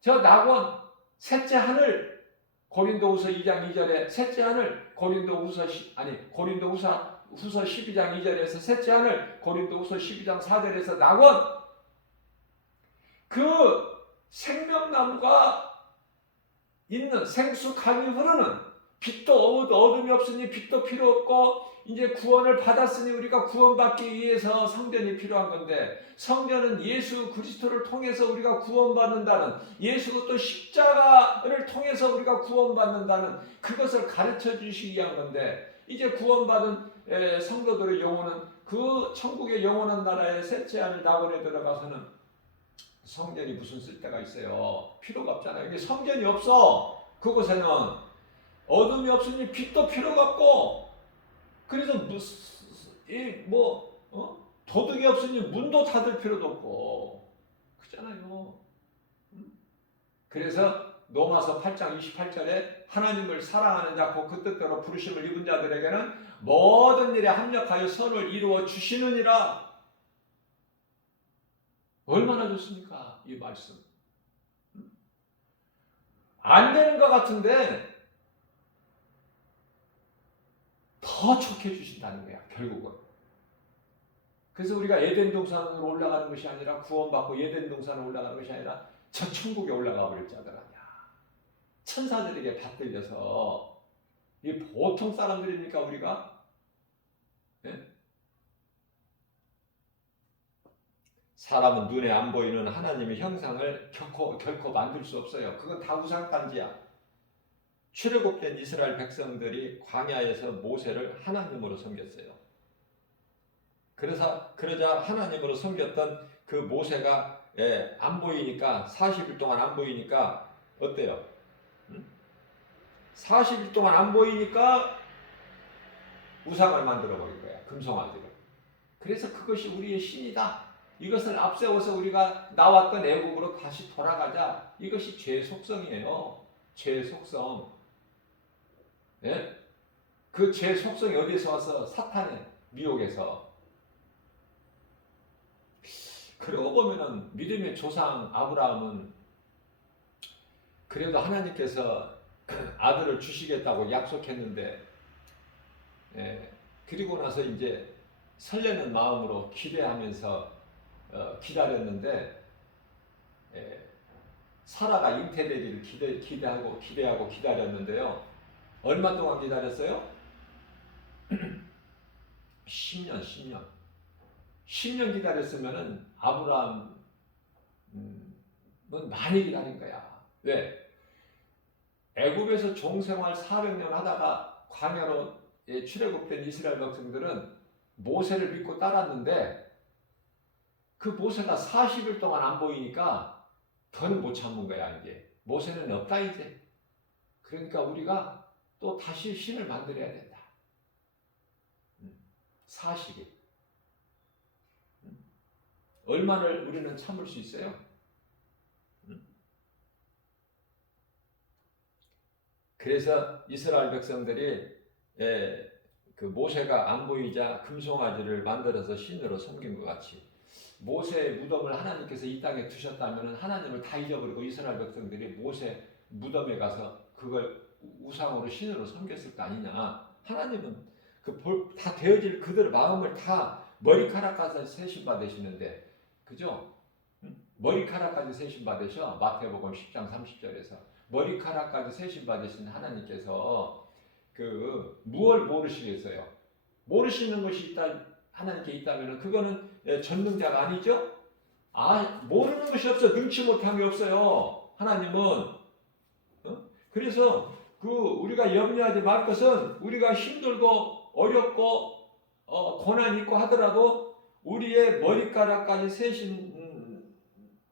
저 낙원, 셋째 하늘, 고린도후서 2장 2절에 셋째 하늘, 고린도후서 12장 2절에서 셋째 하늘, 고린도후서 12장 4절에서 낙원, 그 생명나무가 있는 생수강이 흐르는 빛도 어둠이 없으니 빛도 필요 없고 이제 구원을 받았으니 우리가 구원받기 위해서 성전이 필요한 건데 성전은 예수 그리스도를 통해서 우리가 구원받는다는 예수 또 십자가를 통해서 우리가 구원받는다는 그것을 가르쳐 주시기 위한 건데 이제 구원받은 성도들의 영혼은 그 천국의 영원한 나라의 셋째 하늘 낙원에 들어가서는 성전이 무슨 쓸데가 있어요. 필요가 없잖아요. 이게 성전이 없어. 그곳에는 어둠이 없으니 빛도 필요가 없고 그래서 도둑이 없으니 문도 닫을 필요도 없고 그렇잖아요. 그래서 로마서 8장 28절에 하나님을 사랑하는 자 곧 그 뜻대로 부르심을 입은 자들에게는 모든 일에 합력하여 선을 이루어 주시느니라. 얼마나 좋습니까? 이 말씀. 안 되는 것 같은데 더 좋게 주신다는 거야, 결국은. 그래서 우리가 에덴 동산으로 올라가는 것이 아니라 구원받고 에덴 동산으로 올라가는 것이 아니라 저 천국에 올라가 버릴 자들 아니야. 천사들에게 받들려서 이 보통 사람들입니까 우리가? 네? 사람은 눈에 안 보이는 하나님의 형상을 결코 만들 수 없어요. 그건 다 우상단지야. 출애굽된 이스라엘 백성들이 광야에서 모세를 하나님으로 섬겼어요. 그러자 하나님으로 섬겼던 그 모세가 안 보이니까 40일 동안 안 보이니까 어때요? 40일 동안 안 보이니까 우상을 만들어 버린 거야. 금송아지를. 그래서 그것이 우리의 신이다. 이것을 앞세워서 우리가 나왔던 애국으로 다시 돌아가자. 이것이 죄의 속성이에요. 죄의 속성. 예? 그 죄의 속성이 어디서 와서? 사탄의 미혹에서. 그러고 보면은 믿음의 조상 아브라함은 그래도 하나님께서 아들을 주시겠다고 약속했는데 그리고 나서 이제 설레는 마음으로 기대하면서 기다렸는데 사라가 잉태되기를 기대하고 기다렸는데요. 얼마 동안 기다렸어요? 10년 기다렸으면은 아브라함은 많이 기다린 거야. 왜? 애굽에서 종생활 400년 하다가 광야로 출애굽된 이스라엘 백성들은 모세를 믿고 따랐는데 그 모세가 40일 동안 안 보이니까 더는 못 참은 거야. 이제 모세는 없다 이제. 그러니까 우리가 또 다시 신을 만들어야 된다. 40일. 얼마를 우리는 참을 수 있어요? 그래서 이스라엘 백성들이 그 모세가 안 보이자 금송아지를 만들어서 신으로 섬긴 것 같이 모세의 무덤을 하나님께서 이 땅에 두셨다면 하나님을 다 잊어버리고 이스라엘 백성들이 모세 무덤에 가서 그걸 우상으로 신으로 섬겼을 거 아니냐. 하나님은 다 되어질 그들 마음을 다 머리카락까지 세심 받으시는데 그죠? 머리카락까지 세심 받으셔. 마태복음 10장 30절에서 머리카락까지 세심 받으신 하나님께서 무엇을 모르시겠어요? 모르시는 것이 있다 하나님께 있다면 그거는 전능자가 아니죠? 모르는 것이 없어. 능치 못함이 없어요. 하나님은. 그래서 우리가 염려하지 말 것은 우리가 힘들고 어렵고 고난 있고 하더라도 우리의 머리카락까지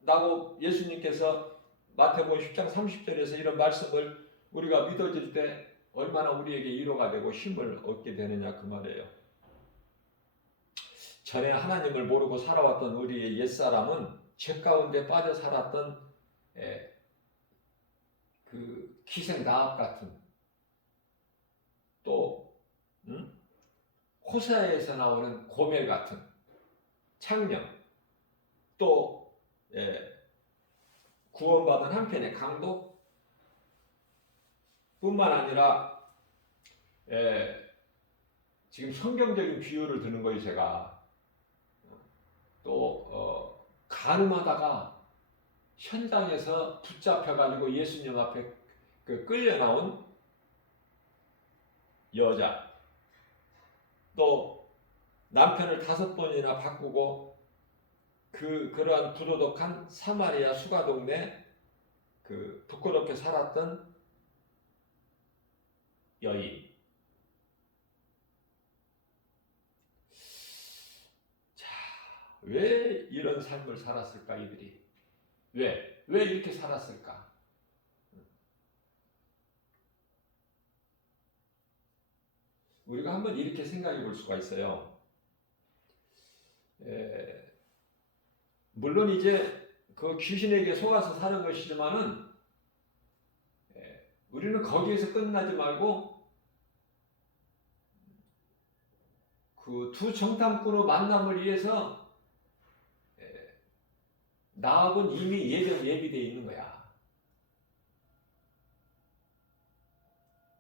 세신다고 예수님께서 마태복음 10장 30절에서 이런 말씀을 우리가 믿어질 때 얼마나 우리에게 위로가 되고 힘을 얻게 되느냐 그 말이에요. 전에 하나님을 모르고 살아왔던 우리의 옛사람은 죄 가운데 빠져 살았던 그 기생나합 같은 또 호세아에서 나오는 고멜 같은 창녀 또 구원받은 한편의 강도 뿐만 아니라 지금 성경적인 비유를 드는 거예요. 제가 또 간음하다가 현장에서 붙잡혀가지고 예수님 앞에 끌려 나온 여자, 또 남편을 5번이나 바꾸고 그러한 부도덕한 사마리아 수가 동네 그 부끄럽게 살았던 여인. 자, 왜 이런 삶을 살았을까 이들이? 왜 이렇게 살았을까? 우리가 한번 이렇게 생각해 볼 수가 있어요. 물론 이제 그 귀신에게 속아서 사는 것이지만은 우리는 거기에서 끝나지 말고 그 두 정탐꾼의 만남을 위해서 나하고는 이미 예비되어 있는 거야.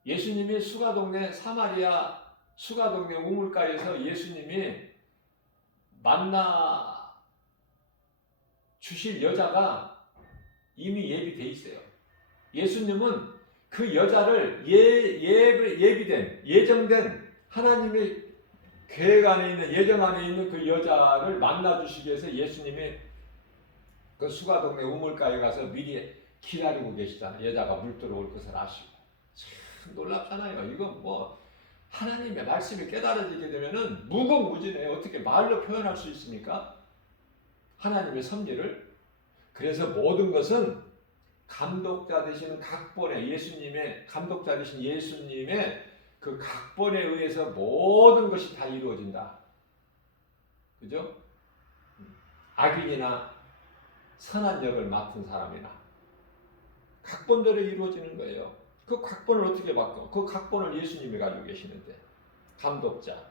예수님이 사마리아 수가동네 우물가에서 예수님이 만나 주실 여자가 이미 예비되어 있어요. 예수님은 그 여자를 예정된 하나님의 계획 안에 있는 예정 안에 있는 그 여자를 만나 주시기 위해서 예수님이 그 수가동네 우물가에 가서 미리 기다리고 계시잖아요. 여자가 물 들어올 것을 아시고. 참 놀랍잖아요. 이건 뭐 하나님의 말씀이 깨달아지게 되면은 무궁무진해요. 어떻게 말로 표현할 수 있습니까? 하나님의 섭리를. 그래서 모든 것은 감독자 되시는 각본에 감독자 되신 예수님의 그 각본에 의해서 모든 것이 다 이루어진다. 그죠? 악인이나 선한 역을 맡은 사람이나 각본대로 이루어지는 거예요. 그 각본을 어떻게 바꿔? 그 각본을 예수님이 가지고 계시는데 감독자.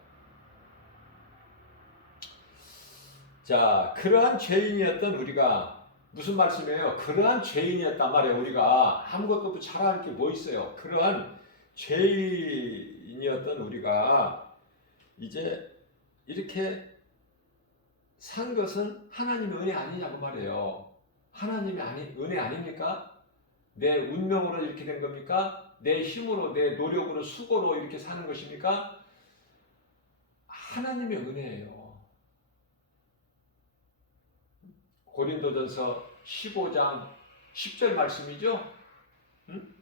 자, 그러한 죄인이었던 우리가 무슨 말씀이에요? 그러한 죄인이었단 말이에요. 우리가 아무것도 잘할 게 뭐 있어요? 그러한 죄인이었던 우리가 이제 이렇게 산 것은 하나님의 은혜 아니냐고 말이에요. 하나님의 은혜 아닙니까? 내 운명으로 이렇게 된 겁니까? 내 힘으로, 내 노력으로, 수고로 이렇게 사는 것입니까? 하나님의 은혜예요. 고린도전서 15장 10절 말씀이죠. 응?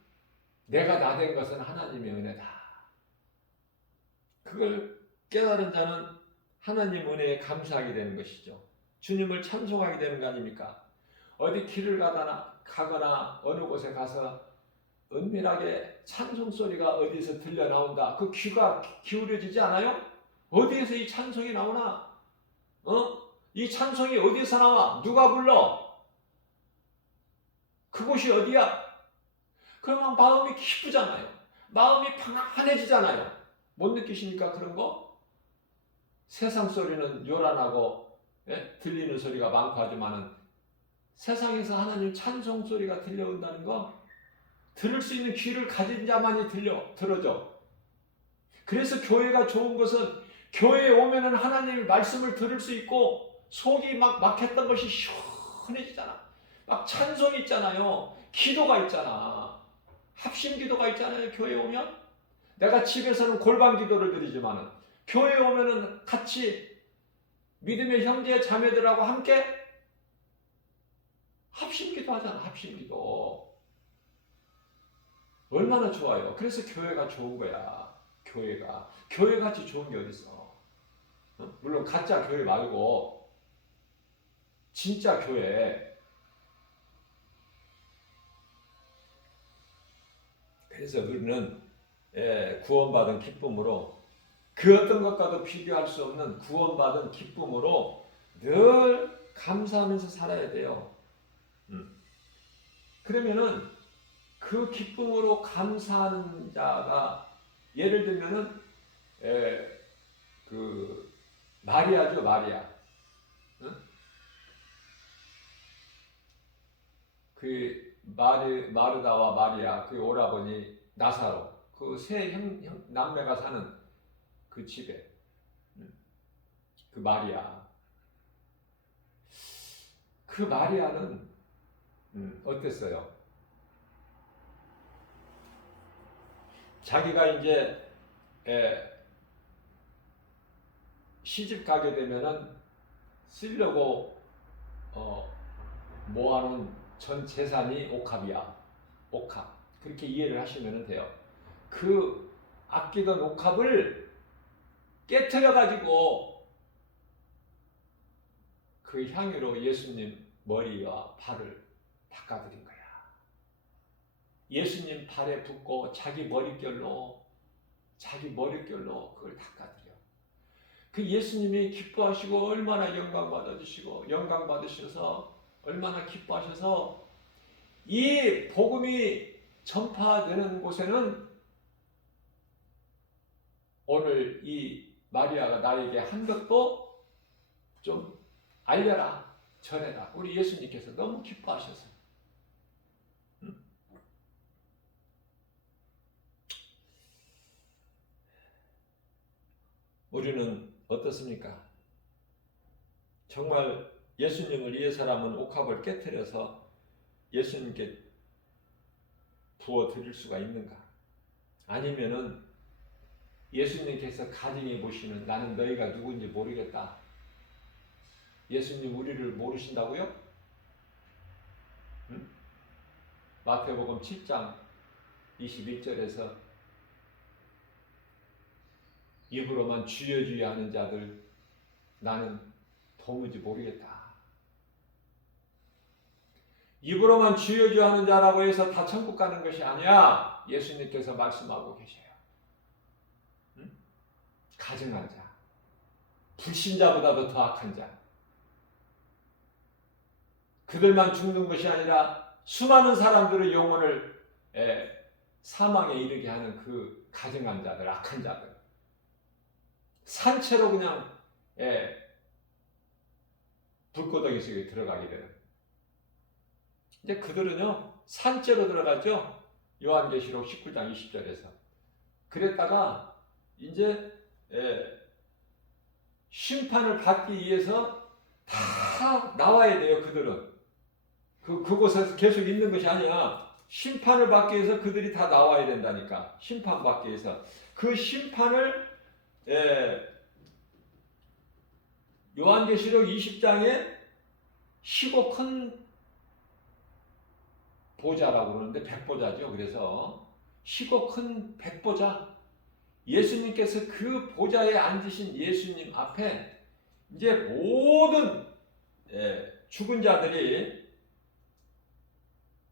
내가 나 된 것은 하나님의 은혜다. 그걸 깨달은 자는 하나님 은혜에 감사하게 되는 것이죠. 주님을 찬송하게 되는 거 아닙니까? 어디 길을 가거나 어느 곳에 가서 은밀하게 찬송 소리가 어디서 들려 나온다. 그 귀가 기울여지지 않아요? 어디에서 이 찬송이 나오나? 이 찬송이 어디서 나와? 누가 불러? 그곳이 어디야? 그러면 마음이 기쁘잖아요. 마음이 편안해지잖아요. 못 느끼십니까? 그런 거? 세상 소리는 요란하고 들리는 소리가 많고 하지만은 세상에서 하나님 찬송 소리가 들려온다는 거 들을 수 있는 귀를 가진 자만이 들어줘. 그래서 교회가 좋은 것은 교회에 오면은 하나님의 말씀을 들을 수 있고 속이 막 막혔던 것이 시원해지잖아. 막 찬송이 있잖아요. 기도가 있잖아. 합심 기도가 있잖아요. 교회에 오면 내가 집에서는 골방 기도를 드리지만은 교회에 오면은 같이 믿음의 형제 자매들하고 함께 합심 기도 하잖아. 합심 기도. 얼마나 좋아요. 그래서 교회가 좋은 거야. 교회같이 좋은 게 어딨어. 물론 가짜 교회 말고 진짜 교회. 그래서 우리는 구원받은 기쁨으로 그 어떤 것과도 비교할 수 없는 구원받은 기쁨으로 늘 감사하면서 살아야 돼요. 그러면은 그 기쁨으로 감사하는 자가 예를 들면은 그 마리아죠. 마리아. 그 마르다와 마리아 그 오라버니 나사로 그 세 남매가 사는 그 집에 그 마리아. 그 마리아는 어땠어요? 자기가 이제 시집 가게 되면은 쓰려고 모아놓은 전 재산이 옥합이야. 옥합. 그렇게 이해를 하시면 돼요. 그 아끼던 옥합을 깨트려 가지고 그 향유로 예수님 머리와 발을 닦아드린 거야. 예수님 발에 붓고 자기 머릿결로 그걸 닦아드려. 그 예수님이 기뻐하시고 얼마나 영광 받으셔서 얼마나 기뻐하셔서 이 복음이 전파되는 곳에는 오늘 이 마리아가 나에게 한 것도 좀 알려라, 전해라. 우리 예수님께서 너무 기뻐하셔서. 우리는 어떻습니까? 정말 예수님을 위해서라면 옥합을 깨트려서 예수님께 부어드릴 수가 있는가? 아니면은 예수님께서 가증해 보시는 나는 너희가 누군지 모르겠다. 예수님 우리를 모르신다고요? 응? 마태복음 7장 21절에서 입으로만 주여 주여 하는 자들 나는 도무지 모르겠다. 입으로만 주여 주여 하는 자라고 해서 다 천국 가는 것이 아니야. 예수님께서 말씀하고 계셔요. 응? 가증한 자, 불신자보다도 더 악한 자, 그들만 죽는 것이 아니라 수많은 사람들의 영혼을 사망에 이르게 하는 그 가증한 자들, 악한 자들, 산채로 그냥 불고덩이 속에 들어가게 되는. 이제 그들은요 산채로 들어가죠. 요한계시록 19장 20절에서. 그랬다가 이제 심판을 받기 위해서 다 나와야 돼요. 그들은 그곳에서 계속 있는 것이 아니야. 심판을 받기 위해서 그들이 다 나와야 된다니까. 심판받기 위해서. 그 심판을 요한계시록 20장에 시고 큰 보좌라고 그러는데 백보좌죠. 그래서 시고 큰 백보좌, 예수님께서 그 보좌에 앉으신 예수님 앞에 이제 모든 죽은 자들이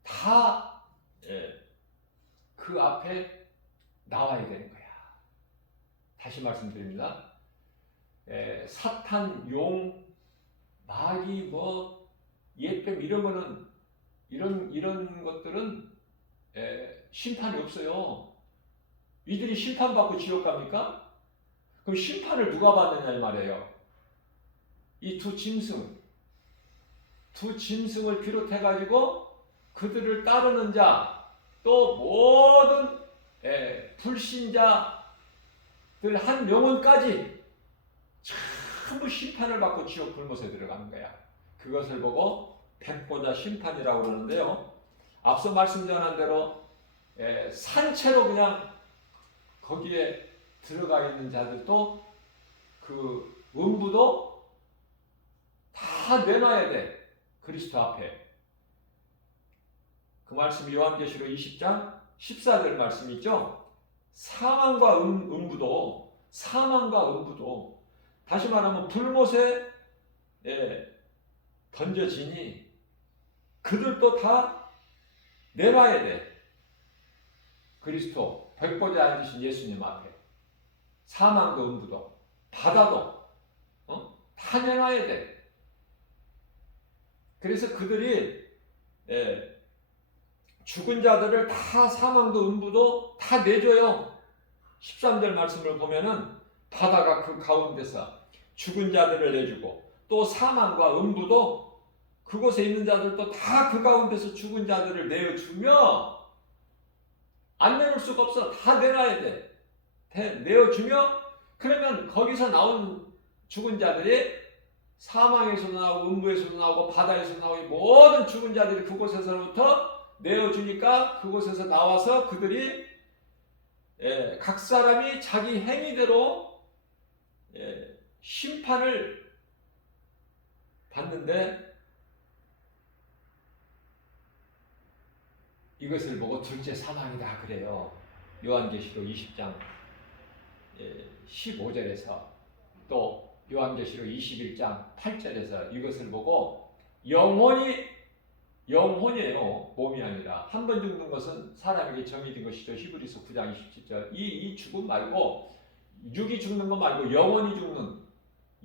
다 그 앞에 나와야 되는 거야. 다시 말씀드립니다. 사탄, 용, 마귀, 예뱀 이런 것들은 심판이 없어요. 이들이 심판받고 지옥 갑니까? 그럼 심판을 누가 받느냐 이 말이에요. 이 두 짐승을 비롯해가지고 그들을 따르는 자, 또 모든 불신자들 한 영혼까지 전부 심판을 받고 지옥 불못에 들어가는 거야. 그것을 보고 백보자 심판이라고 그러는데요. 앞서 말씀 전한 대로 산채로 그냥 거기에 들어가 있는 자들도 그 음부도 다 내놔야 돼. 그리스도 앞에. 그 말씀이 요한계시록 20장 14절 말씀이죠. 사망과 음부도 다시 말하면 불못에 던져지니 그들도 다 내놔야 돼. 그리스도 백보좌에 앉으신 예수님 앞에. 사망도 음부도 바다도 다 내놔야 돼. 그래서 그들이 죽은 자들을 다 사망도 음부도 다 내줘요. 13절 말씀을 보면은 바다가 그 가운데서 죽은 자들을 내주고 또 사망과 음부도 그곳에 있는 자들도 다 그 가운데서 죽은 자들을 내어주며, 안 내놓을 수가 없어. 다 내놔야 돼. 내어주며, 그러면 거기서 나온 죽은 자들이 사망에서도 나오고 음부에서도 나오고 바다에서도 나오고 모든 죽은 자들이 그곳에서부터 내어주니까 그곳에서 나와서 그들이 각 사람이 자기 행위대로 심판을 받는데 이것을 보고 둘째 사망이다 그래요. 요한계시록 20장 15절에서 또 요한계시록 21장 8절에서 이것을 보고 영혼이에요. 몸이 아니라 한 번 죽는 것은 사람에게 정해진 것이죠. 히브리서 9장 27절 이 죽음 말고 육이 죽는 것 말고 영혼이 죽는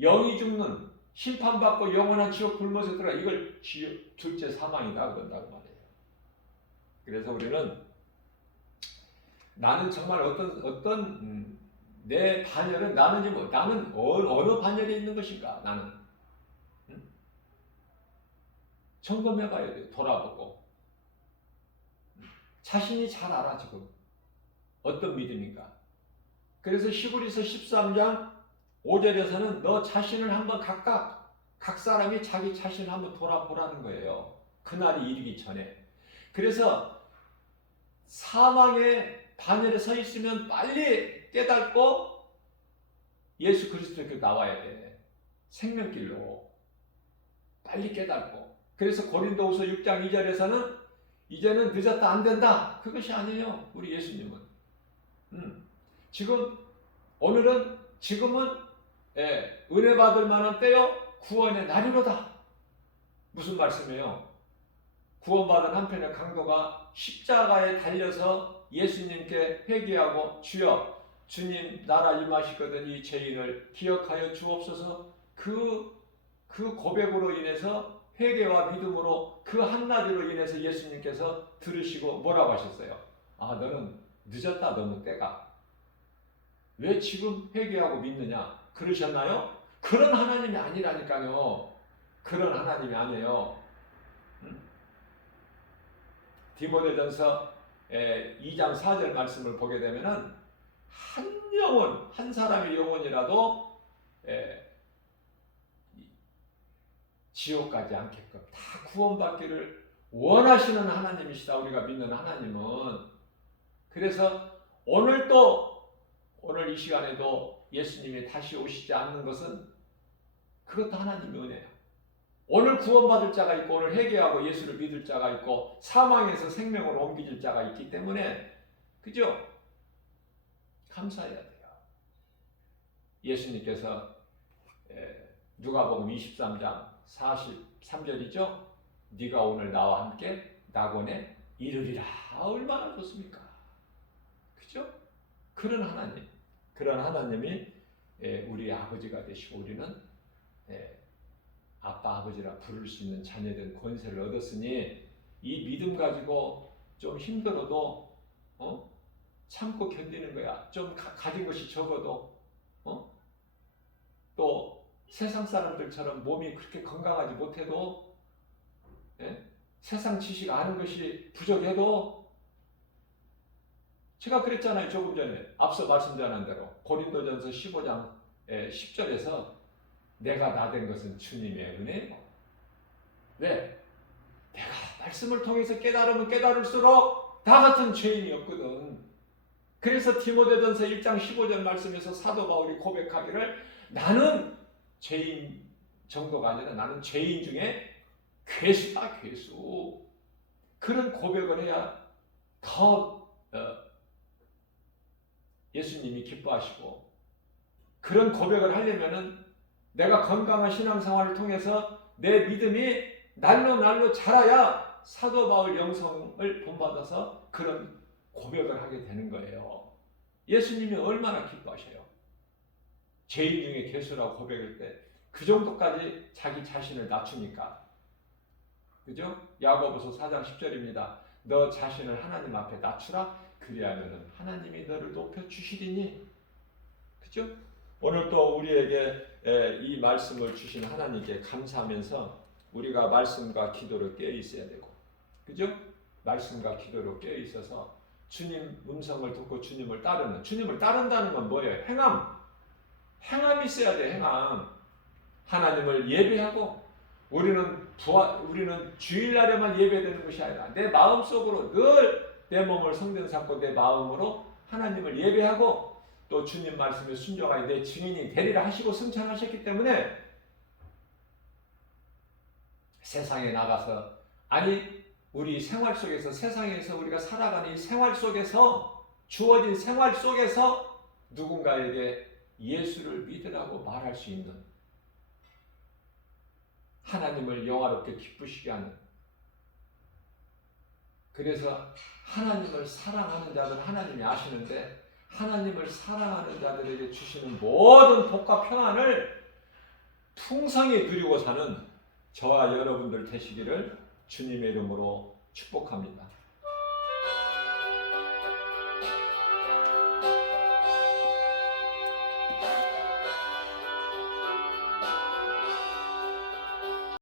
영이 죽는 심판받고 영원한 지옥 불못에 들어가 이걸 둘째 사망이다 그런다고 말해요. 그래서 우리는 나는 정말 어떤 내 반열은 나는 어느 반열에 있는 것인가 나는 점검해봐야 돼요. 돌아보고 자신이 잘 알아 지금 어떤 믿음인가. 그래서 히브리서 13장 5절에서는 너 자신을 한번 각 사람이 자기 자신을 한번 돌아보라는 거예요. 그날이 이르기 전에. 그래서 사망의 반열에 서 있으면 빨리 깨닫고 예수 그리스도께 나와야 돼. 생명길로 빨리 깨닫고. 그래서 고린도후서 6장 2절에서는 이제는 늦었다 안 된다. 그것이 아니에요. 우리 예수님은. 지금은 은혜 받을 만한 때요 구원의 날이로다. 무슨 말씀이에요? 구원받은 한편의 강도가 십자가에 달려서 예수님께 회개하고 주여 주님 나라 임하시거든 이 죄인을 기억하여 주옵소서. 그 고백으로 인해서 회개와 믿음으로 그 한마디로 인해서 예수님께서 들으시고 뭐라고 하셨어요? 아 너는 늦었다 너는 때가. 왜 지금 회개하고 믿느냐? 그러셨나요? 그런 하나님이 아니라니까요. 그런 하나님이 아니에요. 디모데전서 2장 4절 말씀을 보게 되면은 한 사람의 영혼이라도 지옥 가지 않게끔 다 구원받기를 원하시는 하나님이시다. 우리가 믿는 하나님은. 그래서 오늘 이 시간에도 예수님이 다시 오시지 않는 것은 그것도 하나님의 은혜예요. 오늘 구원받을 자가 있고 오늘 회개하고 예수를 믿을 자가 있고 사망에서 생명으로 옮겨질 자가 있기 때문에 그죠? 감사해야 돼요. 예수님께서 누가복음 23장 43절이죠. 네가 오늘 나와 함께 낙원에 이르리라. 얼마나 좋습니까? 그죠? 그런 하나님이 우리 아버지가 되시고 우리는 아빠 아버지라 부를 수 있는 자녀된 권세를 얻었으니 이 믿음 가지고 좀 힘들어도 참고 견디는 거야. 좀 가진 것이 적어도 또 세상 사람들처럼 몸이 그렇게 건강하지 못해도 세상 지식 아는 것이 부족해도 제가 그랬잖아요. 조금 전에 앞서 말씀드린 대로 고린도전서 15장 10절에서 내가 나 된 것은 주님의 은혜예요. 왜? 내가 말씀을 통해서 깨달으면 깨달을수록 나 같은 죄인이었거든. 그래서 디모데전서 1장 15절 말씀에서 사도 바울이 고백하기를 나는 죄인 정도가 아니라 나는 죄인 중에 괴수다 괴수. 그런 고백을 해야 더 예수님이 기뻐하시고 그런 고백을 하려면은 내가 건강한 신앙생활을 통해서 내 믿음이 날로 자라야 사도 바울 영성을 본받아서 그런 고백을 하게 되는 거예요. 예수님이 얼마나 기뻐하셔요. 죄인 중에 괴수라고 고백할 때 그 정도까지 자기 자신을 낮추니까. 그죠? 야고보서 4장 10절입니다. 너 자신을 하나님 앞에 낮추라. 그리하면 하나님이 너를 높여주시리니. 그죠? 오늘 또 우리에게 이 말씀을 주신 하나님께 감사하면서 우리가 말씀과 기도로 깨어 있어야 되고, 그죠? 말씀과 기도로 깨어 있어서 주님 음성을 듣고 주님을 따른다는 건 뭐예요? 행함이 있어야 돼. 행함. 하나님을 예배하고 우리는 주일날에만 예배되는 것이 아니라 내 마음속으로 늘 내 몸을 성전 삼고 내 마음으로 하나님을 예배하고 또 주님 말씀에 순종하여 내 증인이 되리라 하시고 승천하셨기 때문에 세상에 나가서 아니 우리 생활 속에서 세상에서 우리가 살아가는 이 생활 속에서 주어진 생활 속에서 누군가에게 예수를 믿으라고 말할 수 있는 하나님을 영화롭게 기쁘시게 하는 그래서 하나님을 사랑하는 자들 하나님이 아시는데 하나님을 사랑하는 자들에게 주시는 모든 복과 평안을 풍성히 누리고 사는 저와 여러분들 되시기를 주님의 이름으로 축복합니다.